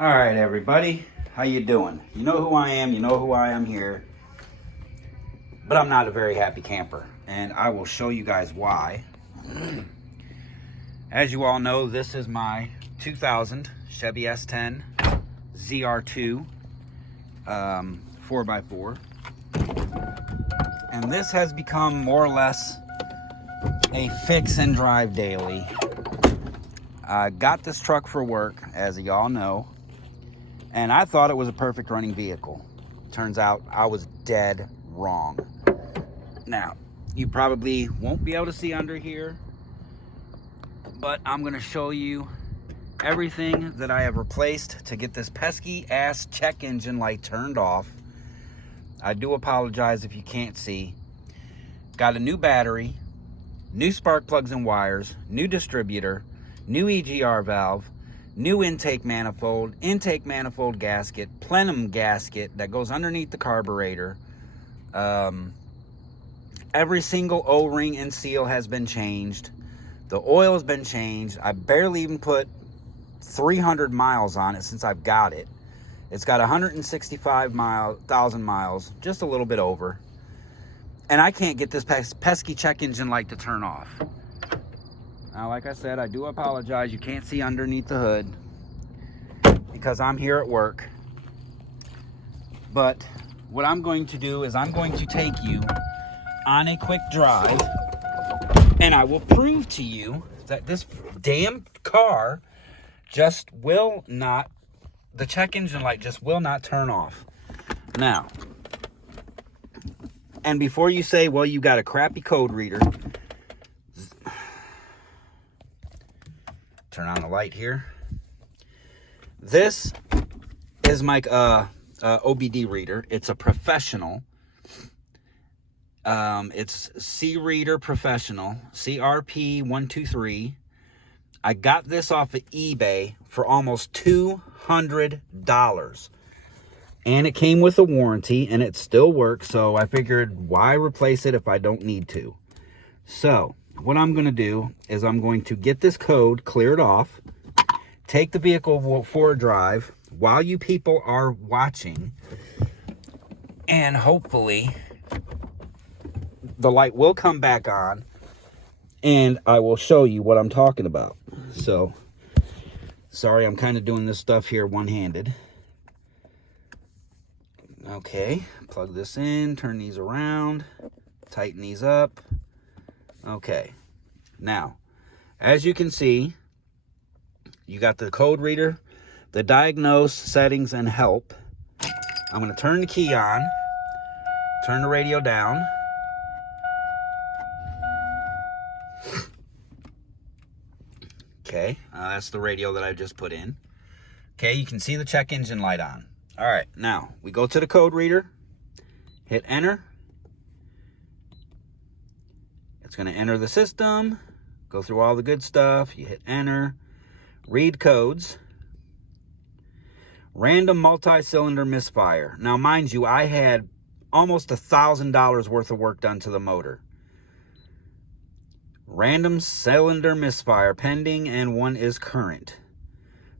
All right, everybody, how you doing? You know who I am, you know who I am here, but I'm not a very happy camper, and I will show you guys why. As you all know, this is my 2000 Chevy S10 ZR2 4x4, and this has become more or less a fix and drive daily. I got this truck for work, as y'all know, and I thought it was a perfect running vehicle. Turns out I was dead wrong. Now, you probably won't be able to see under here, but I'm gonna show you everything that I have replaced to get this pesky ass check engine light turned off. I do apologize if you can't see. Got a new battery, new spark plugs and wires, new distributor, new EGR valve, new intake manifold gasket, plenum gasket that goes underneath the carburetor. Every single O-ring and seal has been changed. The oil has been changed. I barely even put 300 miles on it since I've got it. It's got 165,000 miles, just a little bit over. And I can't get this pesky check engine light to turn off. Now, like I said, I do apologize. You can't see underneath the hood because I'm here at work. But what I'm going to do is I'm going to take you on a quick drive, and I will prove to you that this damn car just will not, the check engine light just will not turn off. Now, and before you say, well, you got a crappy code reader, turn on the light here. This is my OBD reader. It's a professional. It's C-Reader Professional, CRP123. I got this off of eBay for almost $200. And it came with a warranty, and it still works, so I figured, why replace it if I don't need to? So, what I'm going to do is I'm going to get this code cleared off, take the vehicle for a drive while you people are watching, and hopefully the light will come back on, and I will show you what I'm talking about. So, sorry, I'm kind of doing this stuff here one-handed. Okay, plug this in, turn these around, tighten these up. Okay, now, as you can see, you got the code reader, the diagnose, settings, and help. I'm going to turn the key on, turn the radio down. Okay, that's the radio that I just put in. Okay, you can see the check engine light on. All right, now we go to the code reader, hit enter. It's going to enter the system, go through all the good stuff. You hit enter, read codes, random multi-cylinder misfire. Now, mind you, I had almost $1,000 worth of work done to the motor. Random cylinder misfire pending, and one is current.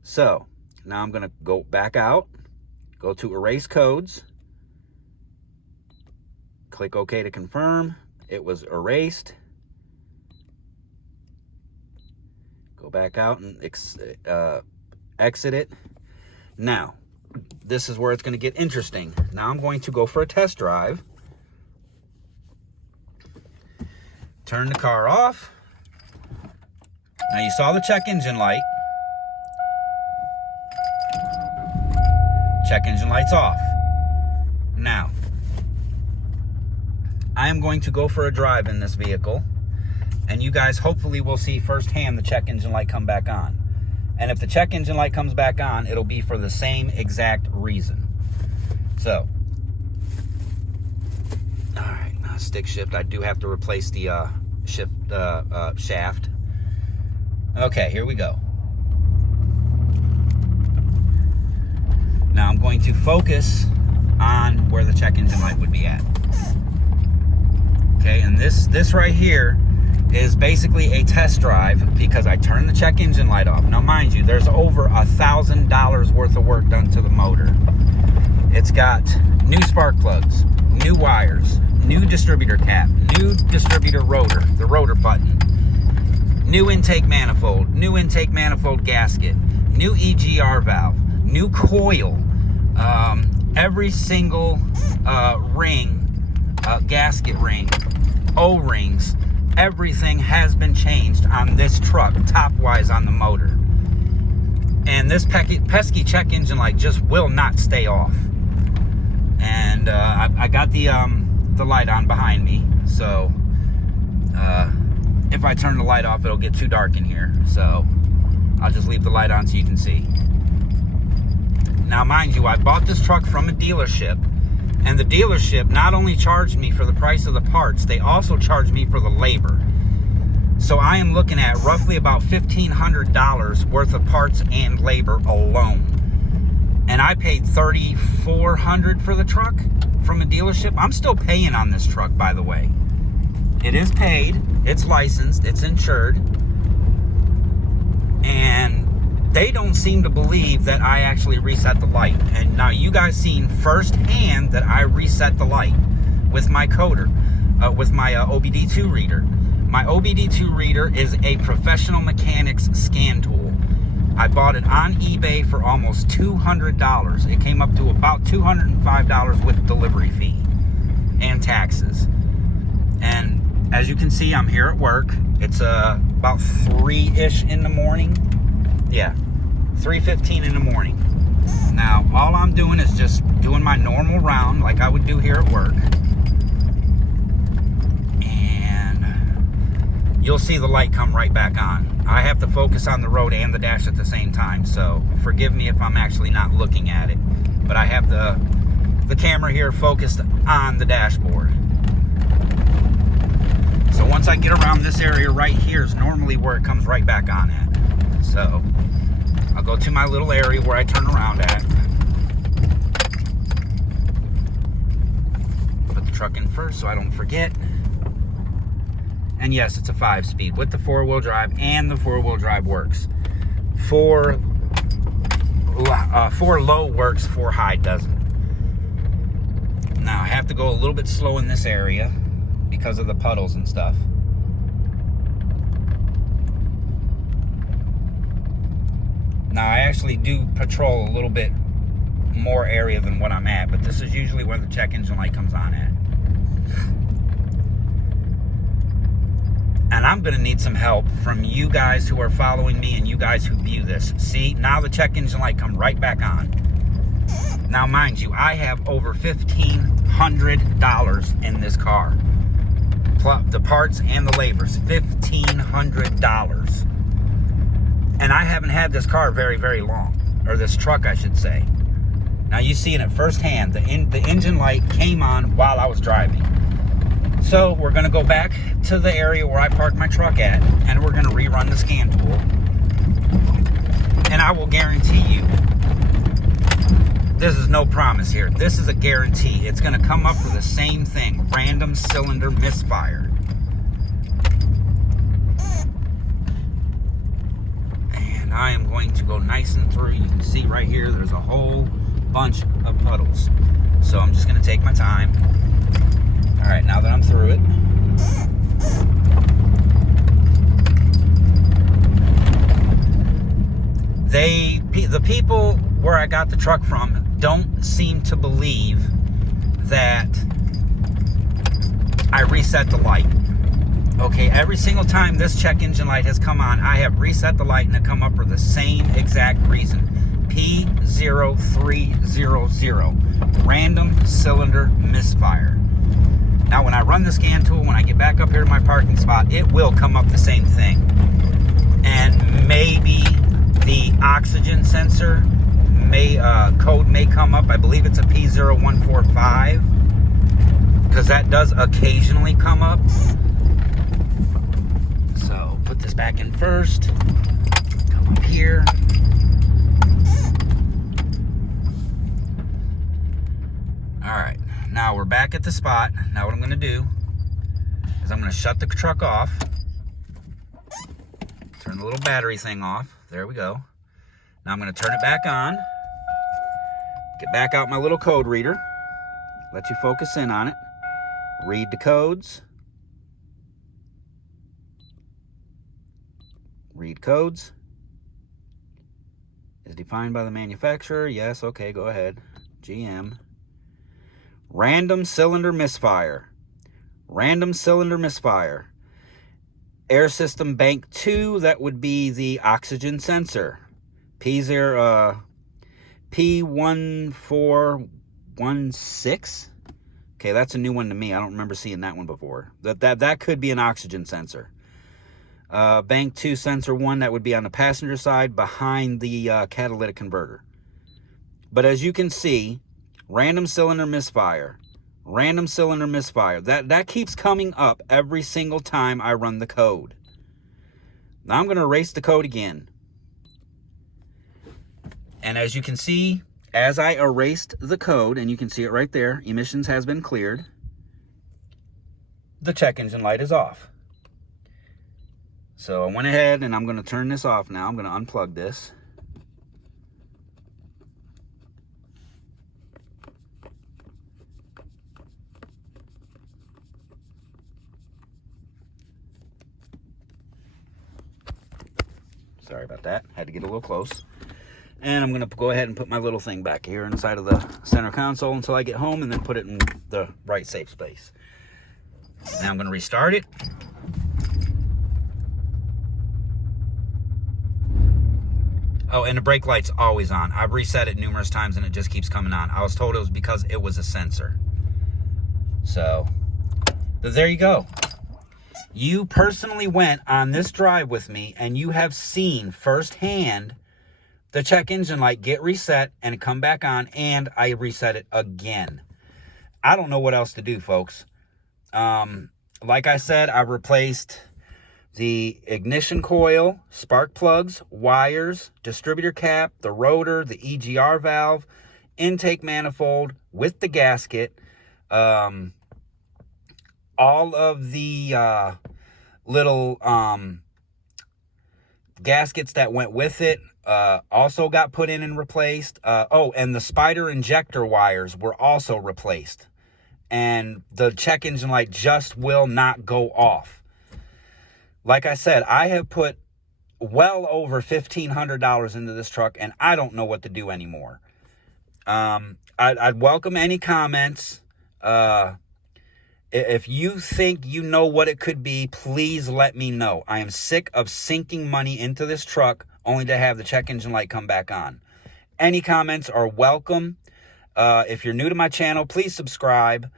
So now I'm going to go back out, go to erase codes, click OK to confirm. It was erased. Go back out and exit it. Now, this is where it's going to get interesting. Now I'm going to go for a test drive. Turn the car off. Now you saw the check engine light. Check engine light's off. Now, I am going to go for a drive in this vehicle, and you guys hopefully will see firsthand the check engine light come back on. And if the check engine light comes back on, it'll be for the same exact reason. So, all right, now stick shift. I do have to replace the shaft. Okay, here we go. Now I'm going to focus on where the check engine light would be at. Okay, and this right here is basically a test drive because I turned the check engine light off. Now, mind you, there's over $1,000 worth of work done to the motor. It's got new spark plugs, new wires, new distributor cap, new distributor rotor, the rotor button, new intake manifold gasket, new EGR valve, new coil, every single ring, gasket ring, O-rings, everything has been changed on this truck, top-wise on the motor. And this pesky check engine light just will not stay off. And I got the light on behind me, so if I turn the light off, it'll get too dark in here. So I'll just leave the light on so you can see. Now, mind you, I bought this truck from a dealership, and the dealership not only charged me for the price of the parts, they also charged me for the labor. So I am looking at roughly about $1,500 worth of parts and labor alone. And I paid $3,400 for the truck from a dealership. I'm still paying on this truck, by the way. It is paid, it's licensed, it's insured. And they don't seem to believe that I actually reset the light. And now you guys seen firsthand that I reset the light with my coder, with my OBD2 reader. My OBD2 reader is a professional mechanics scan tool. I bought it on eBay for almost $200. It came up to about $205 with delivery fee and taxes. And as you can see, I'm here at work. It's about 3-ish in the morning. Yeah, 3:15 in the morning. Now, all I'm doing is just doing my normal round like I would do here at work. And you'll see the light come right back on. I have to focus on the road and the dash at the same time, so forgive me if I'm actually not looking at it. But I have the camera here focused on the dashboard. So once I get around this area right here is normally where it comes right back on at. So I'll go to my little area where I turn around at. Put the truck in first so I don't forget. And yes, it's a 5-speed with the 4-wheel drive, and the 4-wheel drive works. 4 low works, 4 high doesn't. Now I have to go a little bit slow in this area because of the puddles and stuff. Now, I actually do patrol a little bit more area than what I'm at, but this is usually where the check engine light comes on at. And I'm going to need some help from you guys who are following me and you guys who view this. See, now the check engine light come right back on. Now, mind you, I have over $1,500 in this car. The parts and the labors, $1,500. And I haven't had this car very, very long. Or this truck, I should say. Now, you see it firsthand. The engine light came on while I was driving. So, we're going to go back to the area where I parked my truck at, and we're going to rerun the scan tool. And I will guarantee you, this is no promise here. This is a guarantee. It's going to come up with the same thing. Random cylinder misfire. I am going to go nice and through. You can see right here, there's a whole bunch of puddles. So I'm just going to take my time. All right, now that I'm through it. The people where I got the truck from don't seem to believe that I reset the light. Okay, every single time this check engine light has come on, I have reset the light and it come up for the same exact reason. P0300, random cylinder misfire. Now, when I run the scan tool, when I get back up here to my parking spot, it will come up the same thing. And maybe the oxygen sensor code may come up. I believe it's a P0145, because that does occasionally come up. So put this back in first, come up here. All right, now we're back at the spot. Now what I'm gonna do is I'm gonna shut the truck off, Turn the little battery thing off. There we go. Now I'm going to turn it back on. Get back out my little code reader. Let you focus in on it. Read the codes. Read codes. Is defined by the manufacturer. Yes, okay, go ahead. GM. Random cylinder misfire. Random cylinder misfire. Air system bank 2, that would be the oxygen sensor. P1416. Okay, that's a new one to me. I don't remember seeing that one before. That could be an oxygen sensor. Bank 2 sensor 1, that would be on the passenger side behind the catalytic converter. But as you can see, random cylinder misfire. Random cylinder misfire. That keeps coming up every single time I run the code. Now I'm going to erase the code again. And as you can see, as I erased the code, and you can see it right there, emissions has been cleared, the check engine light is off. So I went ahead and I'm going to turn this off now. I'm going to unplug this. Sorry about that. Had to get a little close. And I'm going to go ahead and put my little thing back here inside of the center console until I get home, and then put it in the right safe space. Now I'm going to restart it. Oh, and the brake light's always on. I've reset it numerous times and it just keeps coming on. I was told it was because it was a sensor. So, there you go. You personally went on this drive with me and you have seen firsthand the check engine light get reset and come back on, and I reset it again. I don't know what else to do, folks. Like I said, I replaced the ignition coil, spark plugs, wires, distributor cap, the rotor, the EGR valve, intake manifold with the gasket, all of the little gaskets that went with it also got put in and replaced. Oh, and the spider injector wires were also replaced. And the check engine light just will not go off. Like I said, I have put well over $1,500 into this truck, and I don't know what to do anymore. I'd welcome any comments. If you think you know what it could be, please let me know. I am sick of sinking money into this truck only to have the check engine light come back on. Any comments are welcome. If you're new to my channel, please subscribe.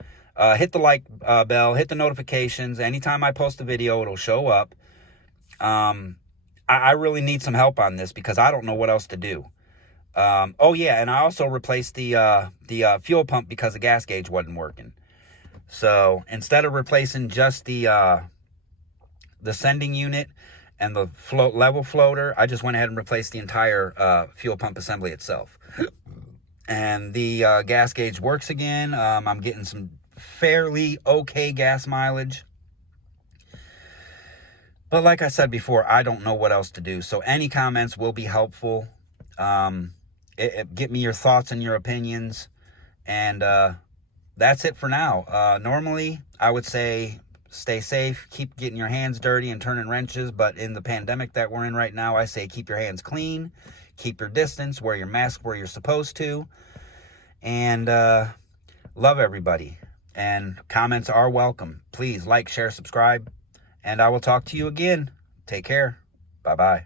Hit the like bell, hit the notifications. Anytime I post a video, it'll show up. I really need some help on this because I don't know what else to do. Oh yeah, and I also replaced the fuel pump because the gas gauge wasn't working. So instead of replacing just the sending unit and the level floater, I just went ahead and replaced the entire fuel pump assembly itself. And the gas gauge works again. I'm getting some fairly okay gas mileage. But like I said before, I don't know what else to do. So any comments will be helpful. Get me your thoughts and your opinions. And that's it for now. Normally, I would say stay safe, keep getting your hands dirty and turning wrenches. But in the pandemic that we're in right now, I say keep your hands clean, keep your distance, wear your mask where you're supposed to. And love everybody. And comments are welcome. Please like, share, subscribe. And I will talk to you again. Take care. Bye-bye.